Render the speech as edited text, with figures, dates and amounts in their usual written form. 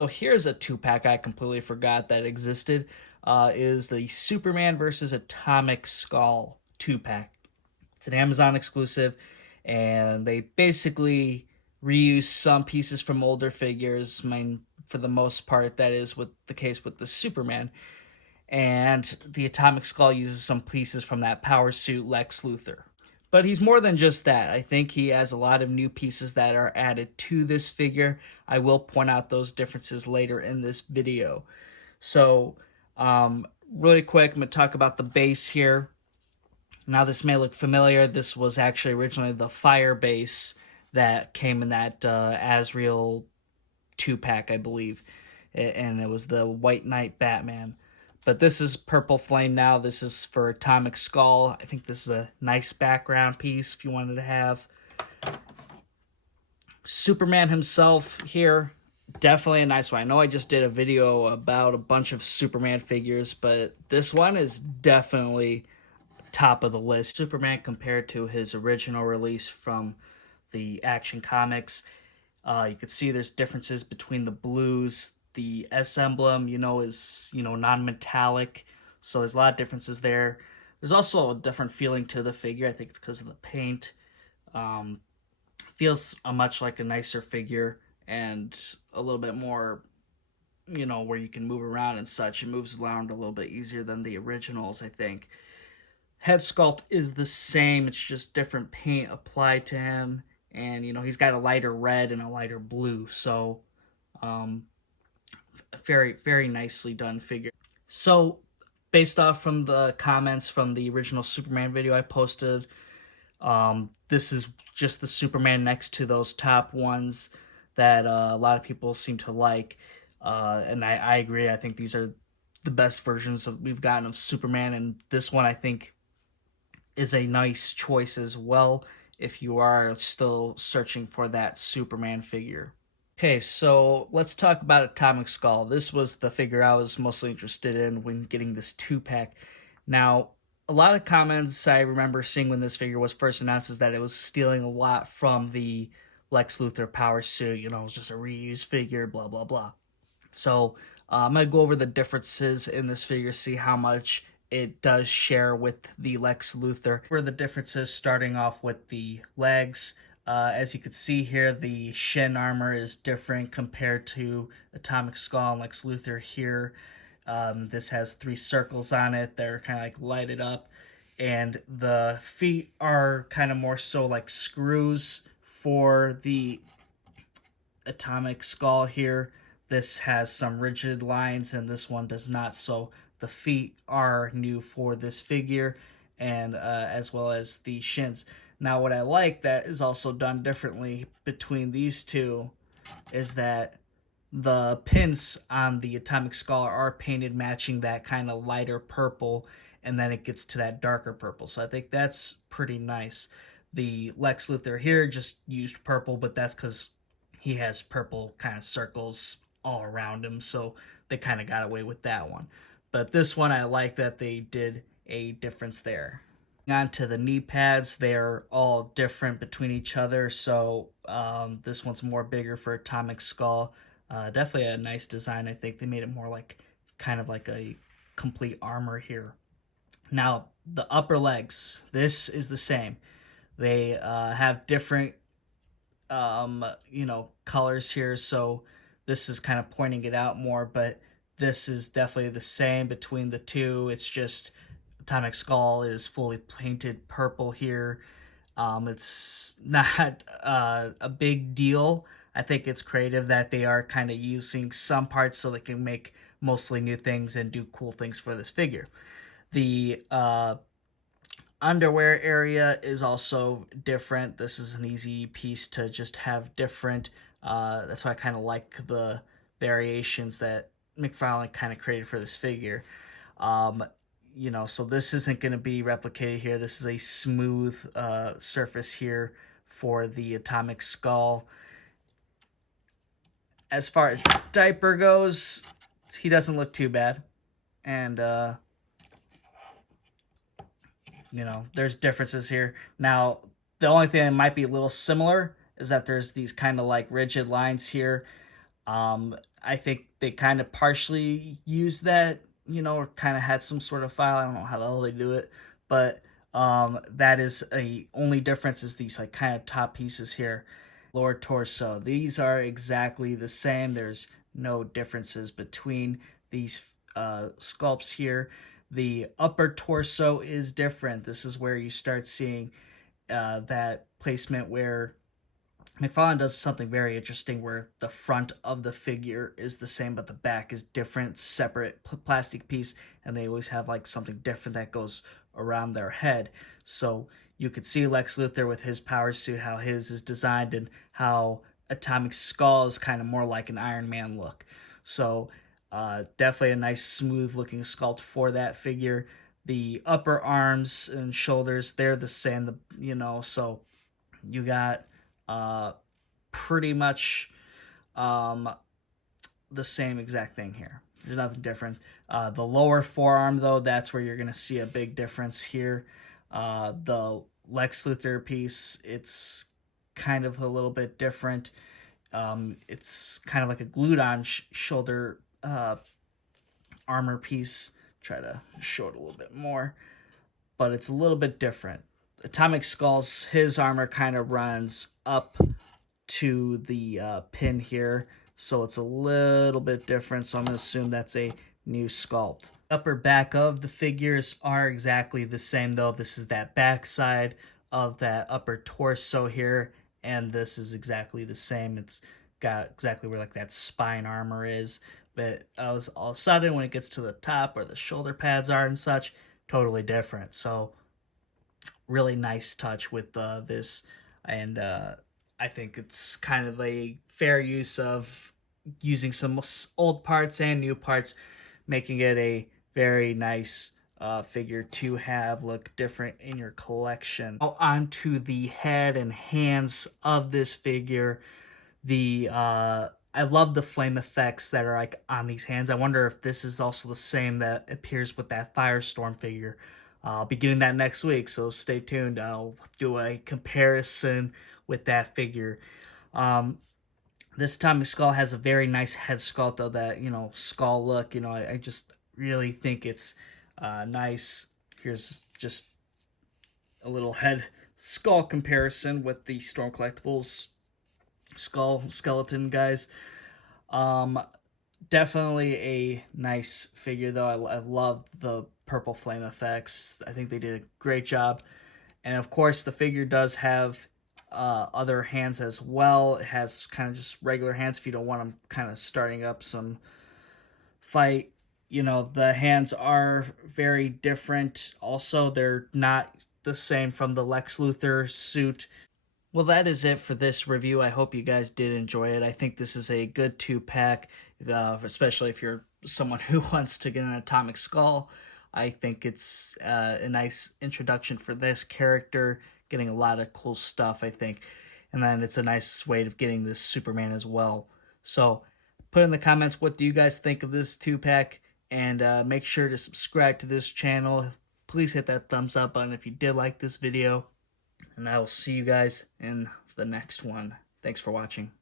So here's a two-pack I completely forgot that existed. Is the Superman versus Atomic Skull two-pack. It's an Amazon exclusive, and they basically reuse some pieces from older figures. I mean, for the most part, that is with the case with the Superman. And the Atomic Skull uses some pieces from that power suit Lex Luthor. But he's more than just that. I think he has a lot of new pieces that are added to this figure. I will point out those differences later in this video. So, really quick, I'm going to talk about the base here. Now, this may look familiar. This was actually originally the Fire base that came in that Azrael 2-pack, I believe. And it was the White Knight Batman. But this is Purple Flame now. This is for Atomic Skull. I think this is a nice background piece if you wanted to have. Superman himself here, definitely a nice one. I know I just did a video about a bunch of Superman figures, but this one is definitely top of the list. Superman compared to his original release from the Action Comics. You can see there's differences between the blues. The S emblem, is, non-metallic. So there's a lot of differences there. There's also a different feeling to the figure. I think it's because of the paint. Feels much like a nicer figure and a little bit more, where you can move around and such. It moves around a little bit easier than the originals, I think. Head sculpt is the same. It's just different paint applied to him. And, he's got a lighter red and a lighter blue. So, very, very nicely done figure. So, based off from the comments from the original Superman video I posted, this is just the Superman next to those top ones that a lot of people seem to like. And I agree. I think these are the best versions we've gotten of Superman. And this one, I think, is a nice choice as well if you are still searching for that Superman figure. Okay, so let's talk about Atomic Skull. This was the figure I was mostly interested in when getting this 2-pack. Now, a lot of comments I remember seeing when this figure was first announced is that it was stealing a lot from the Lex Luthor power suit. It was just a reused figure, blah, blah, blah. So I'm going to go over the differences in this figure, see how much it does share with the Lex Luthor. Where the differences, starting off with the legs. As you can see here, the shin armor is different compared to Atomic Skull and Lex Luthor here. This has 3 circles on it. They're kind of like lighted up. And the feet are kind of more so like screws for the Atomic Skull here. This has some rigid lines and this one does not. So the feet are new for this figure, and as well as the shins. Now, what I like that is also done differently between these two is that the pins on the Atomic Skull are painted matching that kind of lighter purple, and then it gets to that darker purple. So I think that's pretty nice. The Lex Luthor here just used purple, but that's because he has purple kind of circles all around him, so they kind of got away with that one. But this one, I like that they did a difference there. On to the knee pads, they're all different between each other. So this one's more bigger for Atomic Skull. Definitely a nice design. I think they made it more like kind of like a complete armor here. Now the upper legs, this is the same. They have different colors here, so this is kind of pointing it out more, but this is definitely the same between the two. It's just Atomic Skull is fully painted purple here. It's not a big deal. I think it's creative that they are kind of using some parts so they can make mostly new things and do cool things for this figure. The underwear area is also different. This is an easy piece to just have different. That's why I kind of like the variations that McFarlane kind of created for this figure. So this isn't going to be replicated here. This is a smooth surface here for the Atomic Skull. As far as diaper goes, he doesn't look too bad. And, there's differences here. Now, the only thing that might be a little similar is that there's these kind of like rigid lines here. I think they kind of partially used that, or kind of had some sort of file. I don't know how the hell they do it, but that is a only difference is these like kind of top pieces here, lower torso. These are exactly the same. There's no differences between these sculpts here. The upper torso is different. This is where you start seeing that placement where McFarlane does something very interesting where the front of the figure is the same, but the back is different, separate plastic piece, and they always have like something different that goes around their head. So you could see Lex Luthor with his power suit, how his is designed, and how Atomic Skull is kind of more like an Iron Man look. So definitely a nice, smooth-looking sculpt for that figure. The upper arms and shoulders, they're the same, so you got pretty much the same exact thing here. There's nothing different. The lower forearm, though, that's where you're going to see a big difference here. The Lex Luthor piece, it's kind of a little bit different. It's kind of like a glued-on shoulder armor piece. Try to show it a little bit more, but it's a little bit different. Atomic Skull's, his armor kind of runs up to the pin here, so it's a little bit different, so I'm going to assume that's a new sculpt. Upper back of the figures are exactly the same, though. This is that back side of that upper torso here, and this is exactly the same. It's got exactly where like that spine armor is, but all of a sudden when it gets to the top where the shoulder pads are and such, totally different. So really nice touch with this, and I think it's kind of a fair use of using some old parts and new parts, making it a very nice figure to have look different in your collection. Now onto the head and hands of this figure. I love the flame effects that are like on these hands. I wonder if this is also the same that appears with that Firestorm figure. I'll be getting that next week, so stay tuned. I'll do a comparison with that figure. This Atomic Skull has a very nice head sculpt, though, that, skull look. I just really think it's nice. Here's just a little head skull comparison with the Storm Collectibles skeleton guys. Definitely a nice figure, though. I love the purple flame effects. I think they did a great job. And of course, the figure does have other hands as well. It has kind of just regular hands if you don't want them kind of starting up some fight. The hands are very different. Also, they're not the same from the Lex Luthor suit. Well, that is it for this review. I hope you guys did enjoy it. I think this is a good 2-pack, especially if you're someone who wants to get an Atomic Skull. I think it's a nice introduction for this character, getting a lot of cool stuff, I think. And then it's a nice way of getting this Superman as well. So put in the comments, what do you guys think of this 2-pack? And make sure to subscribe to this channel. Please hit that thumbs up button if you did like this video. And I will see you guys in the next one. Thanks for watching.